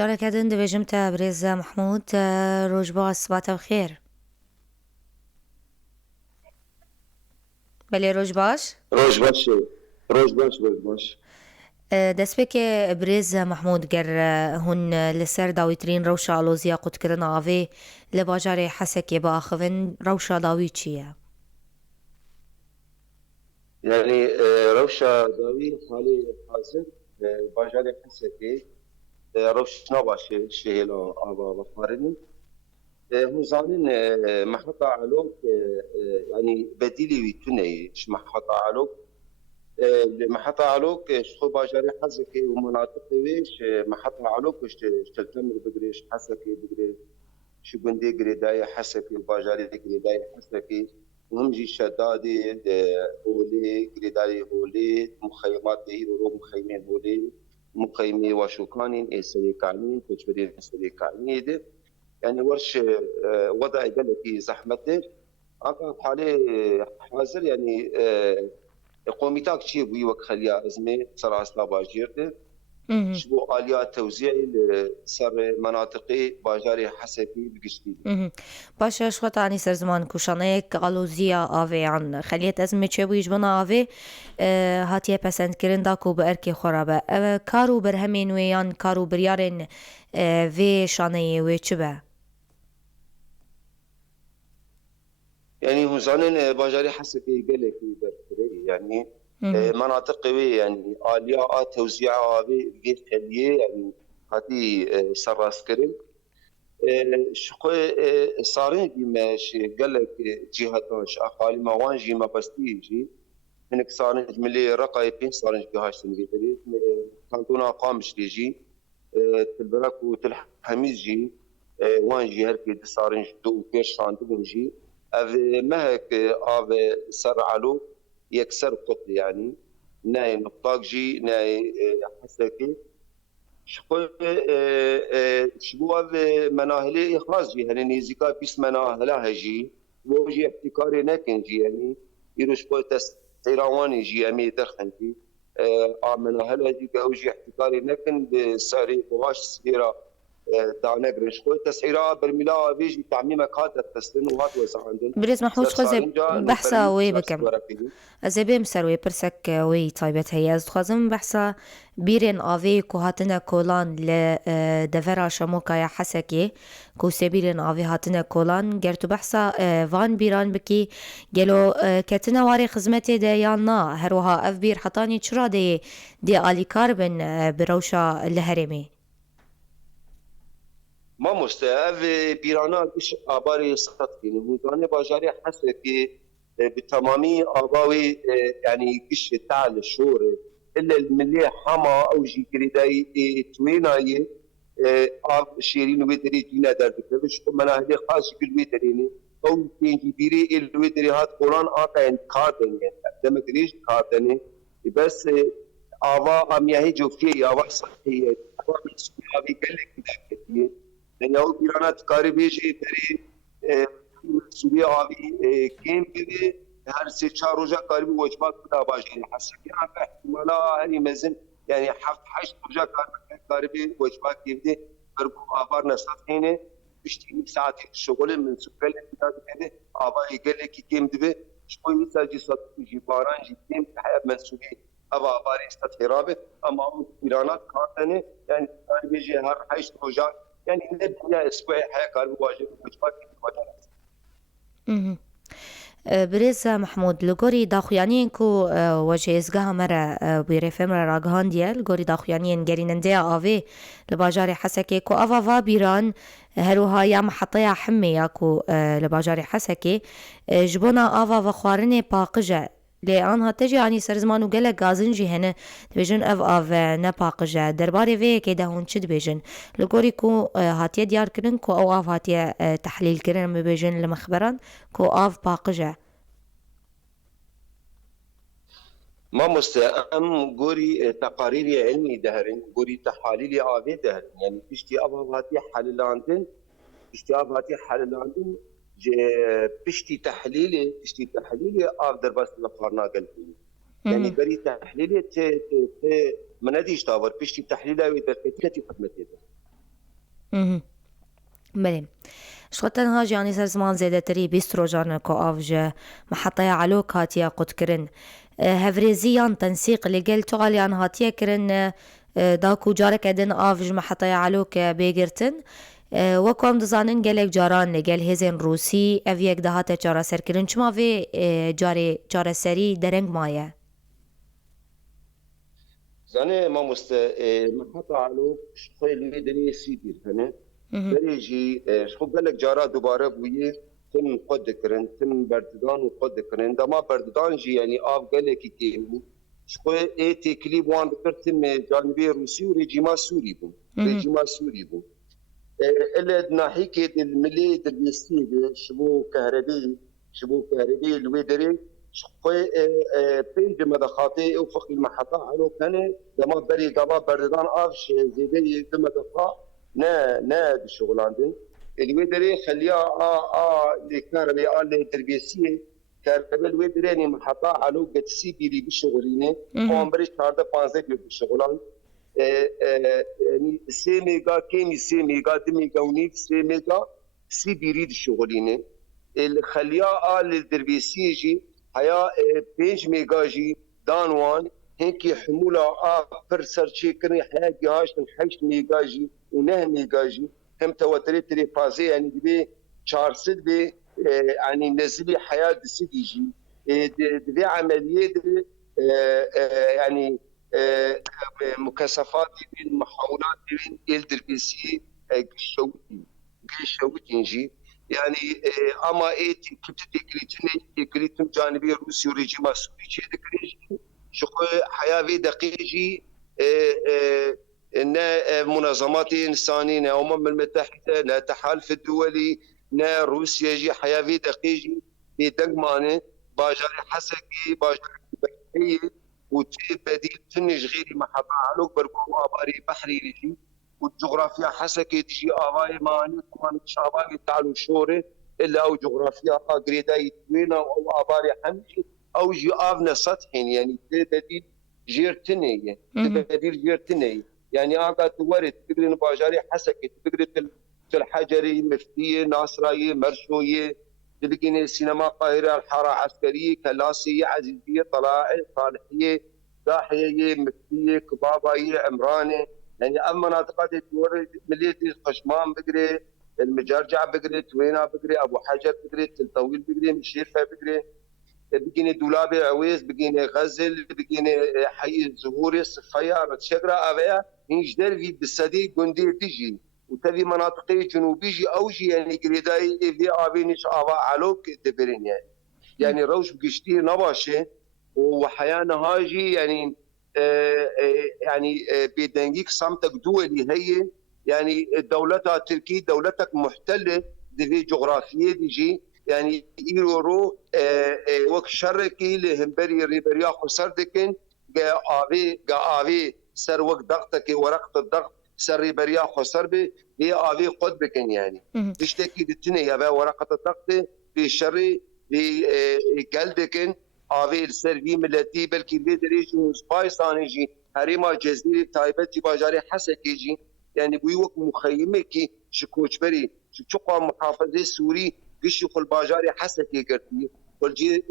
جارك كدن دبجمتا بريز محمود روج باز صباح الخير. بله روج باش روج باش روج باش روج باش دەستپێک برێز محمود گەر هون لەسەر داویترین ڕەوشە ئالۆزیە قوتکردن ئاوێ لە باژارێ حەسەکێ بەئاخڤن ڕەوشە داوی چییە؟ يعني روشة داوي حالي حاضر باجاري حسكي روش نباشي شهيلا آبا بخارني هو زانين محطة علوك يعني بديلي ويتوني محطة علوك محطة علوك شخو باجاري حسكي ومناطق ويش محطة علوك تلتمر بقريش حسكي بقريش شبندي قريداي حسكي باجاري قريداي حسكي هم جي شدادي هولي قريداي هولي مخيمات هيرو مخيمين هولي مخيمي وشوكانين سريكانين تجبرين سريكانين دي يعني ورش وضع بلدي زحمته أنا حالي حاضر يعني قوميتاك شيء بيوك خليا أزمة صراحة باجيرته شبو آليات توزيعي لسر مناطقي باجاري حسكي بقشتي باشە شوەتانی سەر زمان کوشانەیەک ئالۆزیە ئاوێیان خەلیێت ئەزمێ چێبوویش بنا ئاوێ هاتیە پەسەندکردن داک و بە ئەرکێ خۆرابە ئەوە کار و بەرهەمێن وێیان کار و بریارێن وێ شانەیە وێ چ بە؟ يعني هزانين باجاري حسكي قالك برتري يعني مناطق يعني آليات توزيعها بقيت خليه يعني هاتي سراس كريم شقو صارين ديماش قال لك جهتاش اقالي ما وانجي ما بستيجي منك صارين ملي رقاي بين صارين جهاش سنجي كانتونا قامش ليجي تلبرك وتلحميجي وانجي هركي صارين دو بيش صاندوجي اف مهك اف سر علو يكسر قتل يعني ناي نقطاجي ناي حسكي شخو شبوه مناهله اخراج جي يعني نيزيكا بيس مناهله هجي وجي ابتكاري نكن جي يعني يروش بو تسيراواني جي امي درخنتي مناهله دي وجي ابتكاري نكن بساري بواش سيرا دانا برش خو تسعيرا برميلا بيجي تعميم كاد تسلن وهات وسعندن بريز محمود خۆزێ بەحسا وێ بکەم ئەزێ بێم سەروێ پرسەک وی تایبەت هەیە ez dixwazim behsa bîrên avê ku hatine kolan li devera şemokaya Hesekê ku sêbîrên avê hatine kolan ger tu behsa van bîran bikî gelo ketine warê xizmetê de yan na her wiha ev bîr hetanî çira dê alîkar bin bi rewşa li herêmê ما مستعف بيرانا بش آباري سقط فيني وزاني باجاري حسكي بتمامي آباوي يعني كش تعال الشور إلا الملي حما أو جي كريداي تويناي آب شيرين ويدري جينا دردك بش مناهلي خاص كل ويدريني أو تيجي بيري الويدري هات قرآن آتا إن كاردن يعني دمك ليش كاردني بس آبا أمياهي جوفية آبا صحية آبا مسؤولة بيقلك كده يعني او پیرانات کاری بیشی تری سوری آبی کیم بیه هر سه چهار روزه کاری بی وجبات بوده باشه حسب که احتمالا هری مزن يعني هفت هشت روزه کاری بی وجبات بیه برگو آبار نصف اینه بشتیم ساعتی شغل من سکل میده آبا ایگله کی کیم دیه شوی مثال جسات جیباران جیم حیات منسوبی آبا آباری استثرابه اما پیرانات کارتنه يعني کاری بیشی هر هشت روزه يعني نبدا اسبوع حياه قالوا واجب وجبات برێز محمود li gorî daxuyaniyên ku wece êzgeha me re wê rêfem re ragihandiye li gorî daxuyaniyên gerînendeya avê li bajarê Hesekê ku ava va bîran herwiha ya meheteya Himê ya ku li bajarê Hesekê ji bona ava vexwarinê paqij e lê an hate jî anî ser ziman û gelek gazin jî hene dibêjin ev av nepaqij e derbarê vê yekê de hûn çi dibêjin li gorî ku hatiye diyarkirin ku ew av hatiye tehlîlkirin bibêjin li mexberan ku av paqij e ما مستهم قوري تقارير علمي دهرن قوري تحاليل آبي دهرن يعني بشتي أبهاتي حللاندن بشتي أبهاتي حللاندن بشتي تحليلي آب درباس لقارنا قلبي يعني قري تحليلي من اديش تاور بشتي تحليلي ودركتي خدمتي مهم. بله شغتن هاج يعني سر زمان زيادة تري بيسترو جارنا كو آفج محطة علو كاتيا قد كرن هفريزيان تنسيق اللي قل تغاليان هاتيا كرن داكو جارك ادن آفج محطة علو كبيگرتن وكوام دزانن گلک جاران لگل هزین روسی اویک دهات چارا سر کرن چما في جاري چارا سری درنگ مایه زانه ما محطة علو شخوي اللي دري سيدي هنا دريجي شخو قال لك جارا دوباره بويه تم قد كرن تم برددان وقد كرن دما برددان جي يعني آف قال لك كيمو شخو اي تكليب وان بكر تم جانبي روسي وريجيما سوري بو ريجيما سوري بو الا ناحية الملي دلبيستي شبو كهربي الويدري شخوي بين مدخاتي افق المحطة على كان دما برددان افش زيدي دما دفا نا بشغلاندن الويدري خليها الكهرباء اللي تربيسيه كهرباء الويدري محطة على قد سي بيري بشغلينه قام بريش 15 بير بشغلان يعني 3 ميجا كيمي 3 ميجا 2 ميجا ونيف 3 ميجا سي بيريد شغلينه الخليا للدربيسي جي هيا 5 ميجا جي دانوان هيك حموله بر سرشي كرني حياه جهاز 8 ميجا جي و9 ميجا جي هم توتري تري فازي يعني دبي 400 بي يعني نزلي حياه سي دي جي دبي عمليه يعني مكثفات بين محاولات بين الدربيسي شوتين جي يعني اما ايتي كنت تكريتم جانبي روسي وريجيما سوري شي دكريجي شو حياه دقيقي ان منظمات انسانيه الامم المتحده لا تحالف الدولي نا روسيا جي حياه دقيقي بدقمانه باجر حسكي باجر وتبديل تنج غيري محطة علوك بركو أباري بحري لجي والجغرافيا حسكي تجي آباي ماني كمان شاباي تعالوا شوري إلا أو جغرافيا قريدا يتوينا أو آباري حمشي أو جي آبنا سطحين يعني تبديل جيرتني تبديل جيرتني يعني آقا تورد تقرين باجاري حسكي تقرين الحجري مفتية ناصراية مرشوية تلقين سينما القاهرة الحارة عسكرية كلاسية عزيزية طلائع صالحية ضاحية مفتية كبابية عمرانة يعني أما مناطق تورد مليتي قشمان بقري المجرجع بقري توينا بقري أبو حجر بقري تلطويل بقري مشيرفة بقري بقيني دولابي عويس بقيني غزل بقيني حي الزهوري صفية رتشقرة أبيا ينجدر في بالصديق قندي تجي وتبي مناطق جنوبيجي اوجي يعني قريداي في ابينش ابا علوك دبرين يعني روش بقشتي نباشه وحيانا هاجي يعني يعني بدنجيك صمتك دولي هي يعني دولتها تركي دولتك محتله دي جغرافيه ديجي يعني يورو وك شركي لهمبري ريبريا خسردكن قاوي سر وقت ضغطك ورقه الضغط سري بريا خسر بي هي آوي قد بكن يعني تشتكي دتني يا ورقة الضغط في شري في قلدكن آوي السربي ملتي بلكي بيدريج وسبايسانيجي هريما جزيرة تايبتي باجاري حسكيجي يعني بيوك مخيمكي شكوشبري شقا محافظة سوري قشي خل باجاري حسكي قرتي والجي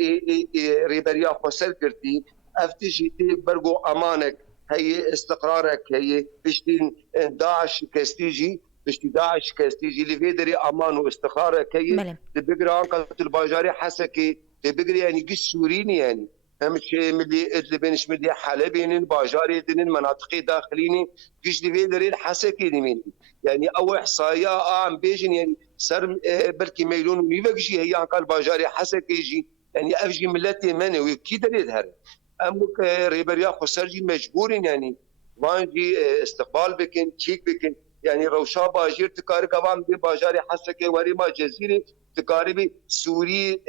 ريبريا خسر قرتي افتشي برقو امانك هي استقرارك هي بشتين داعش كاستيجي بشتي داعش كاستيجي اللي بيدري امان واستقرارك هي تبقرا عنك الباجاري حسكي تبقري يعني قش سوريني يعني همش ملي اللي بينش ملي حلبين باجاري دين مناطقي داخليني قش اللي بيدري الحسكي دي يعني اول احصائيه عم بيجن يعني سر بلكي ميلون ويبقشي هي عنك الباجاري حسكي يجي يعني افجي ملتي مني وكي دريد هذا امك ريبريا خسرجي مجبورين يعني وانجي استقبال بكن تشيك بكن يعني روشا باجير تكاري كمان دي باجاري حسكي وريما جزيره تكاري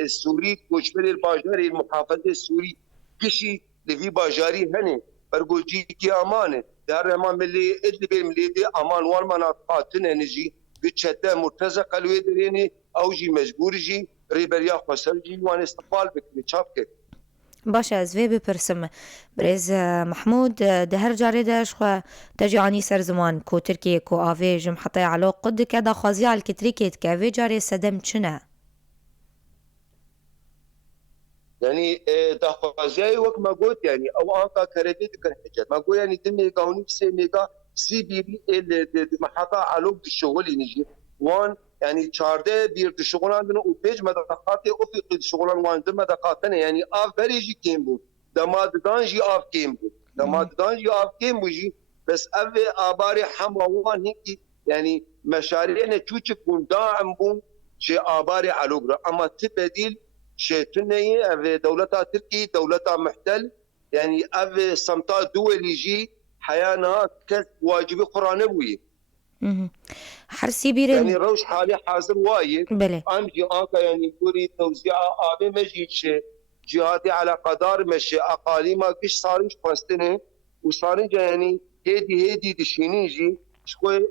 السوري كوشبر الباجاري المحافظه السوري كشي لفي باجاري هني برجو جي كي امان دار ما ملي ادلب ملي دي امان والمناطق نجي بتشتا مرتزقه الويدريني او جي مجبور جي ريبريا خسرجي وان استقبال بكن تشابك باشا از وی بپرسم برز محمود ده هر جاره داش خو تجانی سر زمان کو ترکیه کو آوه جم حتی علاق قد که دا خوازی عال کتریکت که وی جاره سدم چنه يعني داخوازي وقت ما قلت يعني او انقا كريديت كان حاجات ما قول يعني دمي قاوني سي ميجا سي بي بي محطة علوق الشغل نجي وان يعني شارده بير الشغل عندنا وبيج مدقاتي افق الشغل وان دم مدقاتنا يعني اف بريجي كيمبو دماد دانجي اف كيمبو دماد دانجي اف كيمبو جي بس افي اباري حما وان هيك يعني مشاريعنا تشوتش بون داعم بون شي اباري علوق اما تبديل شيتني في دولتها تركي دولتها محتل يعني في سمطاء دولي جي حيانا كس واجبي قرانوي حرسي يعني بيرن روش حالي حاضر وايد بله امجي انكا يعني يقولي توزيع ابي مجي جهاتي على قدار مشي اقاليم كش صارنج فاستنه وصارنج يعني هيدي دشينيجي شوي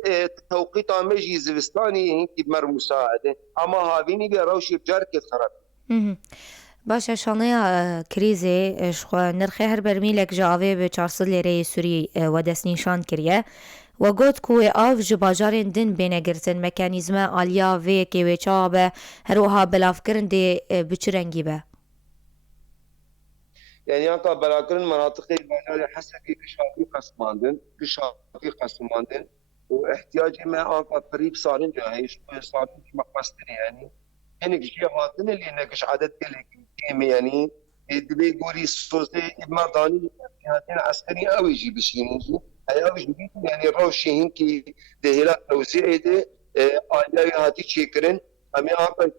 توقيت مجي زفستاني هيك بمر مساعده اما هابيني بروش بجركه خرب باشا شانيا كريزي شخو نرخي هر برميلك جاوه به 400 ليره سوري و دست نشان کریه و گوت کوی آف جباجارین دن بینه گرتن مکانیزم آلیا وی که وی چابه هروها بلاف کرن دی بچرنگی به يعني أنت بلاكرن مناطق المجال حسكي كشافي قسماندن واحتياجي ما أنت قريب صارن جاهيش صارن مقصدني يعني هنك جهاتنا اللي نكش عدد كم يعني دبي جوري سوزي مرداني جهاتنا عسكري أو يجي بشيني أي أو يجي يعني روشي هنكي دهلا توزيع ده آلية هاتي شكرن أمي أنت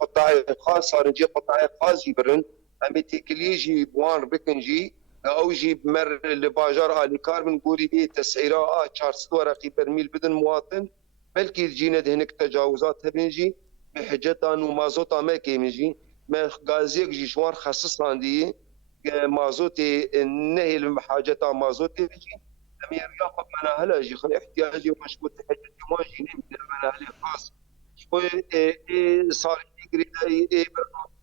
قطاع خاص صار نجي قطاع خاص يبرن أمي تكليجي بوان بكنجي أو جي بمر لباجار آلي كاربن قولي بيه تسعيرا 400 ورقي برميل بدن مواطن بلكي جينا هناك تجاوزات هبنجي بحجتان ومازوتا ما كيمجي ما غازيك جي شوار خصص عندي مازوتي النهي المحاجة مازوتي بيجي أمي رياقة مناهلة جي خل احتياجي ومشبوط حجتي ماجي من المناهلة خاص شوي صار يقري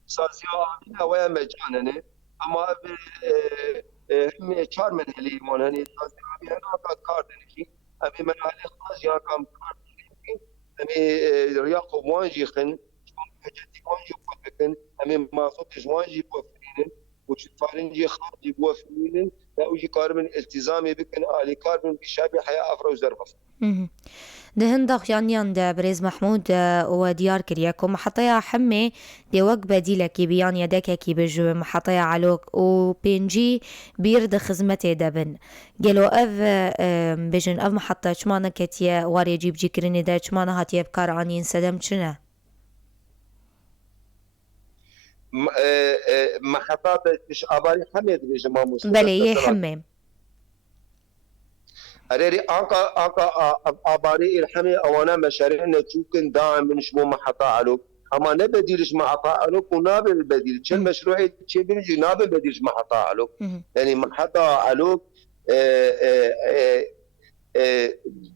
سازیا ویا مجانه اما چهار من هلی من هنی سازیا بیان آقا کار دنیشی امی من هلی خاص یا کام کار دنیشی امی ریاق وانجی خن حجتی وانجی بود بکن امی ماسوت جوانجی بوفرینن وش فارنجي خارجي بوفرینن لا وجي كاربن التزامي بكن آلي كاربن بشابه حياة أفرو زربف دهن داخيانيان دا بريز محمود و ديار كرياكو محطيا حمي دي وق بديلة كي بيان يداكا كي بجو محطيا علوك و بينجي بيرد خزمتي دابن قالو بجن محطة چمانا كتيا واري جيب جي كريني دا چمانا هاتيا بكار عنين سدم چنا محطات مش أباري حميد بيجمع بله يه حمي أريري أنقا أباري الحمي أوانا مشاريعنا تشوكن داعم من شمو محطة علوك أما نبديلش محطة علوك ونابل البديل شل مشروعي شي بيجي نابل بديلش محطة علوك يعني محطة علوك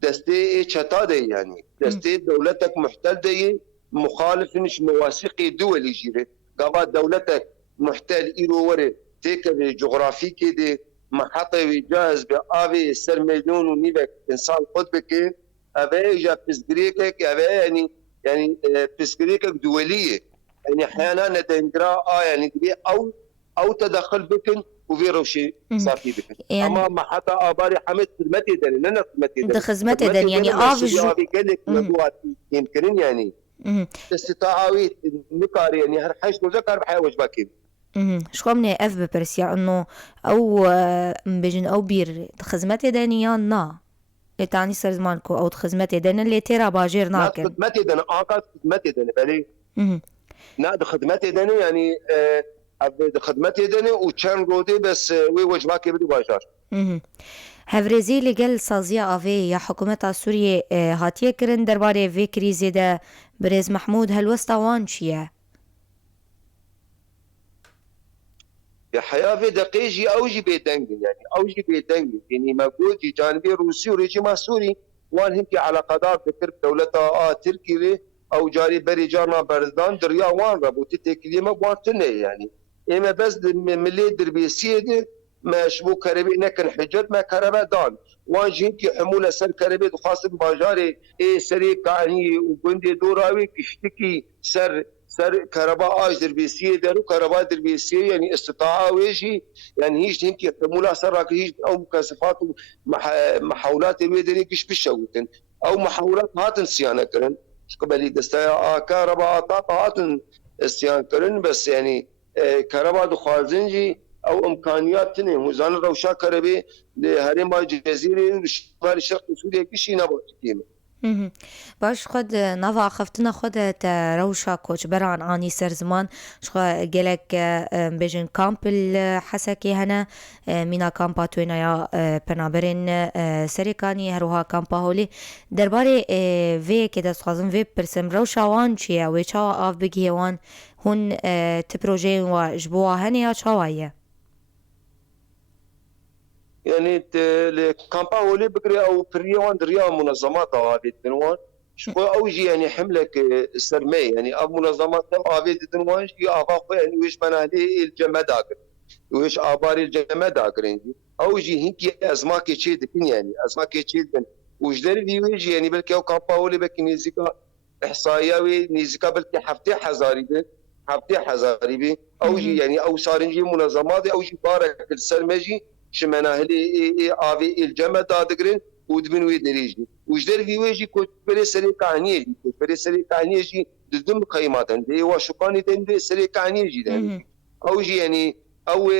دستي شتا دي يعني دستي دولتك محتل دي مخالف نش مواثيق دولي جيري قبل دولتك محتل إيرو وري تيك جغرافي كده محطة جاهز بآبي سر مليون ونيبك إنسان قد بك أبي جا بسكريكك أبي يعني بسكريكك دولية يعني أحيانا ندنجرا يعني تبي أو تدخل بكن وفيرو شيء صار في بكن يعني أما محطة آباري حمد خدمتي دني لنا خدمتي دني خدمتي دني يعني آفج أبي قال لك موضوعات يمكن يعني استطاعوي نكار يعني هر حاجة نذكر بحياة وجباكي شو مني اف ببرسيا انه او بجن او بير خدمتي دانيان نا تاني سر زمانكو او خدمتي دان اللي تيرا باجير ناكن خدمتي دان اقا خدمتي دان بالي نا خدمتي دان يعني خدمتي دان وشان رودي بس وي وجباكي بدي باجار هفريزي لقل سازيا افي يا حكومة سوريا هاتيه كرن درباري في كريزي دا بريز محمود هالوسطا وان شيا حياة في دقيقة أوجي بيدنجل يعني أوجي بيدنجل يعني موجود جانبي روسي وريجيم سوري وان هنكي على قدار بكر دولتها تركي أو جاري بري جانا بردان دريا وان ربوتي تكليمة وان تنه يعني اما بس ملي دربيسيه دي ما شبو كربي نكن حجت ما كربا دان وان جينكي حموله سر كربي خاص باجاري اي سري كاني وبندي دوراوي كشتكي سر كهرباء اج دربيسيه دارو كهرباء دربيسيه يعني استطاعه ويجي يعني هيش يمكن حموله سر هيش او مكاسفات محاولات الويدري كش بشوتن او محاولات هاتن صيانه كرن قبل دستا كهرباء طاقه هاتن صيانه كرن بس يعني كهرباء دخوازنجي او امكانيات تنه وزان روشا كربي لهرم جزيره شمال شرق سوريا كشي نبوت كيما باش خود نوا خفتنا خود تا روشا کوچ بران آنی سر زمان شخوا گلک بیجن کامپ الحسكي هنا مینا کامپا توینا یا پنابرین سریکانی هروها کامپا هولی درباره وی که دست خوازم وی پرسم روشا وان چیه وی چاوا آف بگیه وان هون تپروژه و جبوها هنی یا چاوایه يعني الكامبا هولي بكري او بريوان دريا منظمات هذه الدنوان شو اوجي يعني حملك سرمي يعني اب منظمات هذه الدنوان شي افاق يعني ويش منادي الجماد اكر ويش اباري الجماد اكر اوجي هيك ازماك تشيد يعني ازماك تشيد وجدري دي ويجي يعني بلكي او كامبا هولي بك نيزيكا احصائيوي نيزيكا بلكي حفتي حزاري بي اوجي يعني او صارنجي منظمات اوجي بارك السرمجي شمناهلي آوي الجمع دادقرن ودبن ويدريجي وجدر في ويجي كوت بري سري كعنيجي ددم قيماتن دي وشقاني دي سري كعنيجي دي اوجي يعني او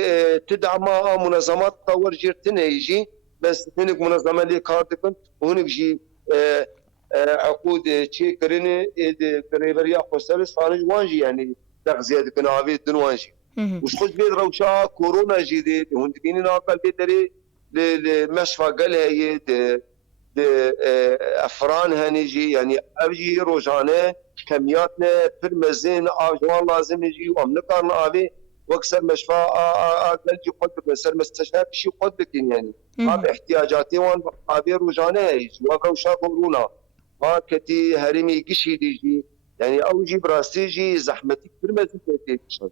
تدعم منظمات طور جرتنا يجي بس هناك منظمه اللي كاردكن وهناك جي عقود شي كرين كريبريا خوسرس فارج وانجي يعني تغذيه كنافي دنوانجي وش خد بيد روشا كورونا جديد هندبيني ناقل بيدري لمشفى قال هي افران هنيجي يعني ابجي روجانه كمياتنا برمزين اجوال لازم يجي وامنقارنا ابي واكثر مشفى قال جي قد سر مستشفى بشي قد يعني هذا احتياجاتي وان ابي روجانه يجي وروشا كورونا ما كتي هرمي قشي يجي يعني اوجي براستيجي زحمتي برمزين تيجي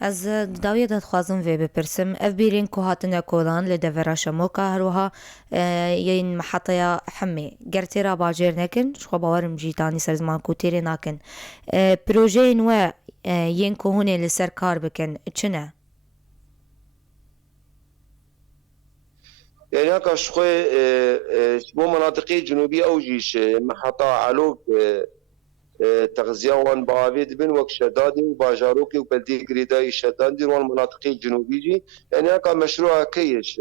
از داویه دخوازم وی بپرسم اف بیرین که هاتن کولان لدورا شموکا هروها یین محطه حمی گرتی را باجر نکن شخوا باورم جیتانی سرزمان کو تیری نکن پروژه نوع یین که هونه لسر کار بکن چنه؟ يعني هكا شخوي مو مناطقي جنوبية أوجيش محطة علوك تغذية وان بعافيد بن وك شدادي وباجاروكي وبلدي قريداي شدادي وان مناطقي الجنوبية يعني هكا مشروع كيش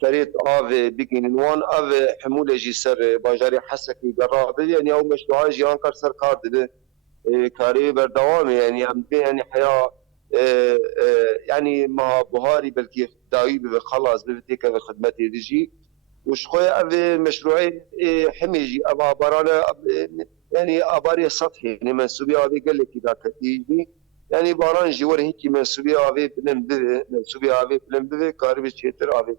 شريط آف بيجين وان آف حمولة جي سر باجاري حسكي قرابة يعني أو مشروع جي أنكر سر كارد كاري بردوام يعني عم يعني حياة يعني ما بهاري بلكي داوي بخلص بفتيك بخدمتي ديجي وش خويا أبي مشروعين حميجي أبا برانا يعني أباري سطحي يعني منسوبية أبي قال لك إذا كتيجي يعني باران جوار هيك منسوبية أبي بلم بذي كاربي تشيتر أبي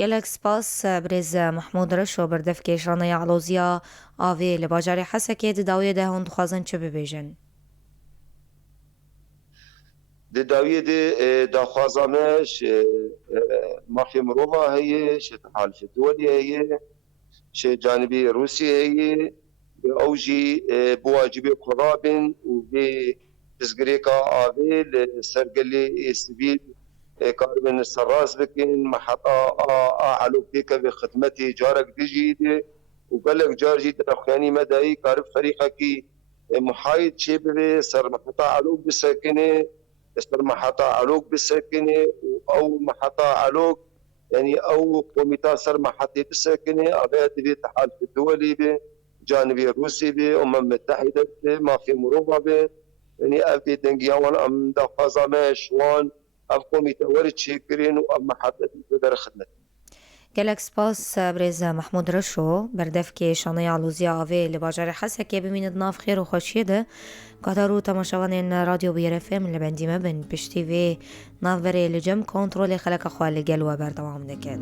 گلک سپاس برز محمود رشو بردف که شانه علوزیا آوی لباجاری حسکه داویه ده هند خوازن چه ببیجن؟ داویه ده خوازانش مافيا مروفا هي شي تحالف الدولي هي شي جانبي روسيا هي اوجي بواجبي قرابن وبتزقريكا آبي السرقلي سبيل كاربن السراس بكين محطة علوك ديكا بخدمتي جارك ديجي وقال لك جارجي ترخياني مدعي كارب فريقك محايد شبه سر محطة علوك بساكنه سر محطة علوك بساكنه او محطة علوك يعني او كوميتا سر محطة بساكنه ابيات الاتحاد الدولي بجانبي الروسي بأمم المتحدة ما في مروفا به يعني ابي دنجيوان ام دفازا شوان اب كوميتا ورد شكرين وام محطة در خدمت گلک سپاس برز محمود رشو بردف که شانه علوزیا آوی لباجار حسکه بمیند ناف خیر و خوشیه ده کاتارو تماشاوان رادیو بیرفم لبندیمه بن پشتی وی ناف بره لجم کنترول خلق خواه لگل و بردوام دکن